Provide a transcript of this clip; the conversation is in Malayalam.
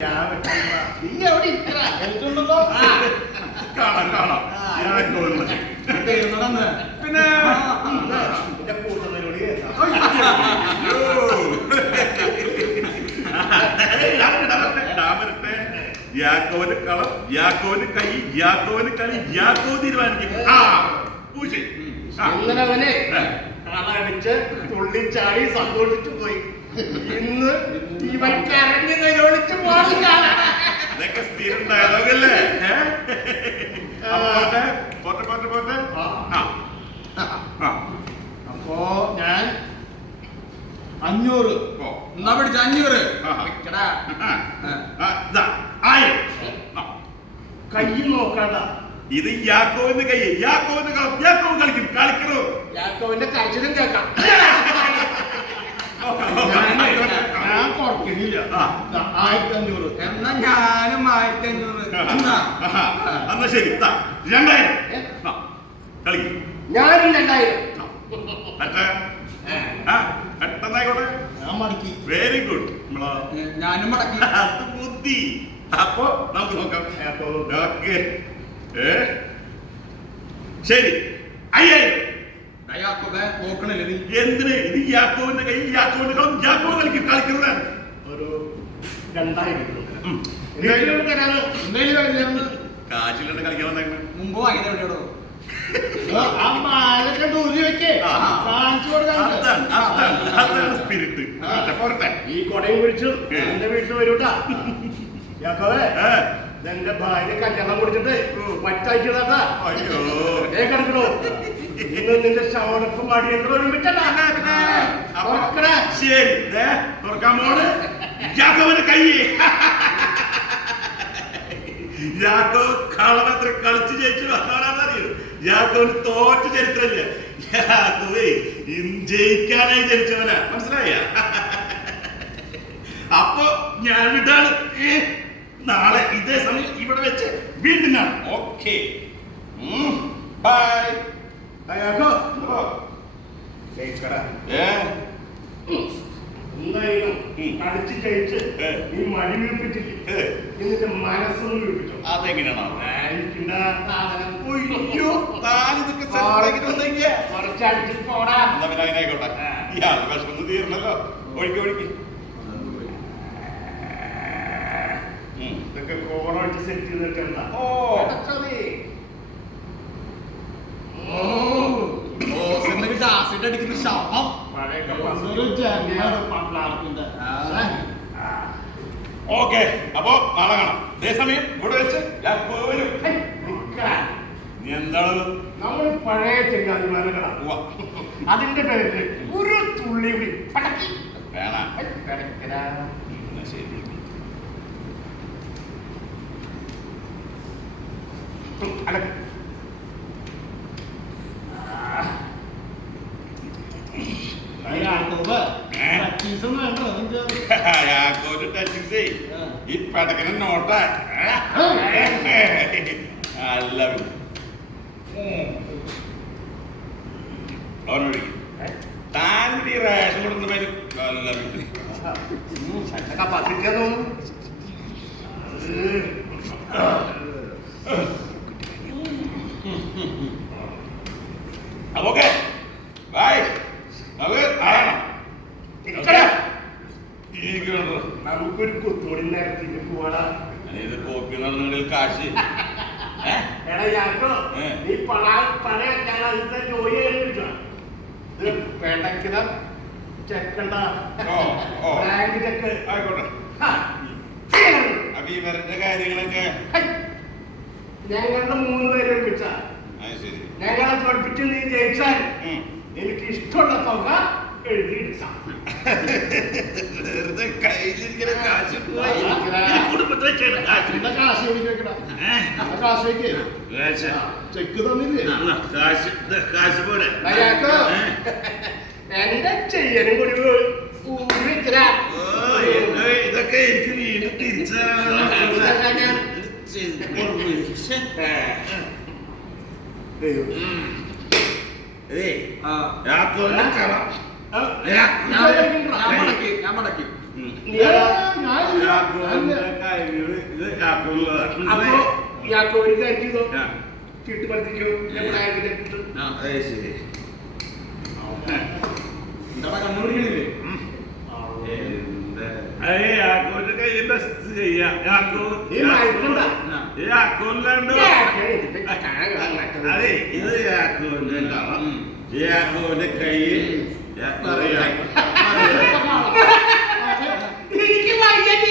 നീ എവിടെ ഇരിക്കടാ? എനിക്കുണ്ടല്ലോ. കാണാം കാണാം ഞാൻ കൊന്നു. പിന്നെ നിന്റെ കൂട്ടുന്നതിനോട്. യാക്കോന് കളം യാക്കോന് കൈ യാക്കോന് കളി യാക്കോ തീരുമാനിക്കും ആ പൂശി. ഇന്നലെ അവനെ. കളടിച്ച് തുള്ളിച്ചാടി സന്തോഷിച്ചു പോയി ഇന്ന് ഇവൻ കരഞ്ഞ് പോവുകയാണ്. ഇതൊക്കെ സ്ഥിരം ഡയലോഗല്ലേ അല്ലേ? പോട്ടെ പോട്ടെ പോട്ടെ പോട്ടെ. അപ്പോ ഞാൻ അഞ്ഞൂറ്. എന്നാ പിടിച്ച അഞ്ഞൂറ്. കൈ നോക്കണ്ട. ഇത് യാക്കോവിന്റെ കൈ യാക്കോവിന്റെ യാക്കോവ് കളിക്കും കളിക്കണോ? യാക്കോവിന്റെ കരച്ചിലും കേൾക്കാം ഞാനേ, ഞാൻ കുറയ്ക്കുന്നില്ല ആ. ദാ, ആയിരത്തി അഞ്ഞൂറ് എന്നാ ഞാനും ആയിരത്തി അഞ്ഞൂറ് എന്നാ? ശരി രണ്ടായിരം. ഏ? ഞാനും രണ്ടായിരം. പെട്ടെന്നായിക്കോട്ടെ. ഞാൻ മടക്കി. വെരി ഗുഡ് ഞാനും മടക്കി. അത് ബുദ്ധി. അപ്പൊ നമുക്ക് നോക്കാം. ഏ ശരി. അയ്യായിരം. നോക്കണില്ലേ എന്തിന്? ഇത് യാക്കോവിന്റെ കൈ യാക്കോവിന്റെ കളം. യാക്കോ നൽകി കളിക്കുന്നത് ഒരു രണ്ടായിരം? കാശില്ലാണ്ട് കളിക്കാൻ വന്നേക്കണേ മുമ്പ് വാങ്ങിയത് അതാണ് സ്പിരിറ്റ് ഈ കൊടയും പിടിച്ചു. എന്റെ വീട്ടിൽ വരൂട്ടാ എന്റെ ഭാര്യ കല്യാണം കുടിച്ചിട്ട് അയ്യോ. ഏ കിടക്കണോ. ഇന്ന് നിന്റെ ശവടപ്പ് അപ്പൊ തുറക്കണേ. ശരി ദേ, തുറക്കാൻ പോണ് യാക്കോവിന്റെ കൈ. യാക്കോ കളവത്ര കളിച്ച് ജയിച്ചു വന്നവരാണെന്നറിയോ യാക്കോവിന് തോറ്റ ചരിത്രമില്ല. ജയിക്കാനായി ജനിച്ചവനാ. മനസ്സിലായ? അപ്പൊ ഞാൻ ഇതാണ് നാളെ ഇതേ സമയം ഇവിടെ വെച്ച് വീണ്ടും കാണാം. ഓക്കെ. ബൈ യാക്കോ ഏ എന്തായാലും ഉം. കളിച്ച് ജയിച്ച് ഏ. നീ മടി വീർപ്പിച്ചില്ലേ ഏ. എന്നിട്ട് മനസ്സൊന്ന് വീർപ്പിച്ചോ അതെങ്ങനെയാണോ ആയിരിക്കുന്ന സാധനം വിഷമൊന്നും ഒഴുക്കി ഒഴുക്കി ഉം. ഇതൊക്കെ കോറടിച്ച് സെറ്റ് ചെയ്തിട്ട് എന്താ? ഓ. ആസിഡ് അടിക്കുന്ന ശവം. ഓക്കെ അപ്പോ നാളെ കാണാം. അതേ സമയം ഇവിടെ വെച്ച് ഞാൻ പോവലും നീ എന്താണ്? നമ്മൾ പഴയ ചെങ്കാലിമാരുകളാ ഉവ്വ. അതിന്റെ പേരിൽ ഒരു തുള്ളി കൂടി പടക്കി. വേണ. ശരി. അടക്ക്. ടച്ചിങ്സേ ഈ പടക്കന നോട്ട. അല്ല അവനൊഴി താൻ ഈ റേഷൻ കൊടുക്കുന്ന പേര് അല്ല ഉം, ചട്ടക്ക പതിക്കാൻ ഓക്കെ ബൈ നമുക്ക് ആയണം ഇരിക്കടാ. ഇരിക്കുന്നുണ്ടോ നമുക്കൊരു കുത്തുകൂടി നേരത്തേക്ക് പോവാടാ ഇത് കോപ്പി നടന്നിടയിൽ കാശ് ഏ? എടാ യാക്കോ ഏ. നീ പണ പഴയ കാലത്തെ ജോലി കഴിഞ്ഞിട്ടോ ഇത് പെടക്കണ ചെക്കണ്ട ഓ, ഓ. ബാങ്ക് ഹാ. അപ്പൊ ഈ കാര്യങ്ങളൊക്കെ. ഞങ്ങളുടെ മൂന്ന് പേര് ഒരുമിച്ച. ഞങ്ങളെ തോൽപ്പിച്ച് നീ ജയിച്ചാൽ. എനിക്ക് ഇഷ്ടമുള്ള തുക എഴുതിയെടുക്കാം വെറുതെ കയ്യിലിരിക്കുന്ന കാശ് പോയി. ആ. ഈ കുടുംബത്തിലേക്കാണ് കാശ്. എന്താ കാശ് ഏ? കാശ് വയ്ക്കേ കാശ്. ചെക്ക് തന്നില്ലേ കാശ് ദേ, കാശ് ഏ? എന്റെ ചെയ്യനും കൂടി എന്നെ ഇതൊക്കെ എനിക്ക് വീണ്ടും തിരിച്ചു ആ, രാത്രി കളം ഞാൻ മടക്കി ഇത്. അപ്പൊ ചെയ്തോ ആ. ചീട്ട് പഠിപ്പിക്കോ. അത് ശരി. എന്താ? അത് യാക്കോബിന്റെ കയ്യിൽ ബസ് ചെയ്യാം. യാക്കോബ്- നീ മയക്കണ്ട. ആ. ഈ Ya, oh, dia kaya. Ya, Maria. Maria. Ini lagi jadi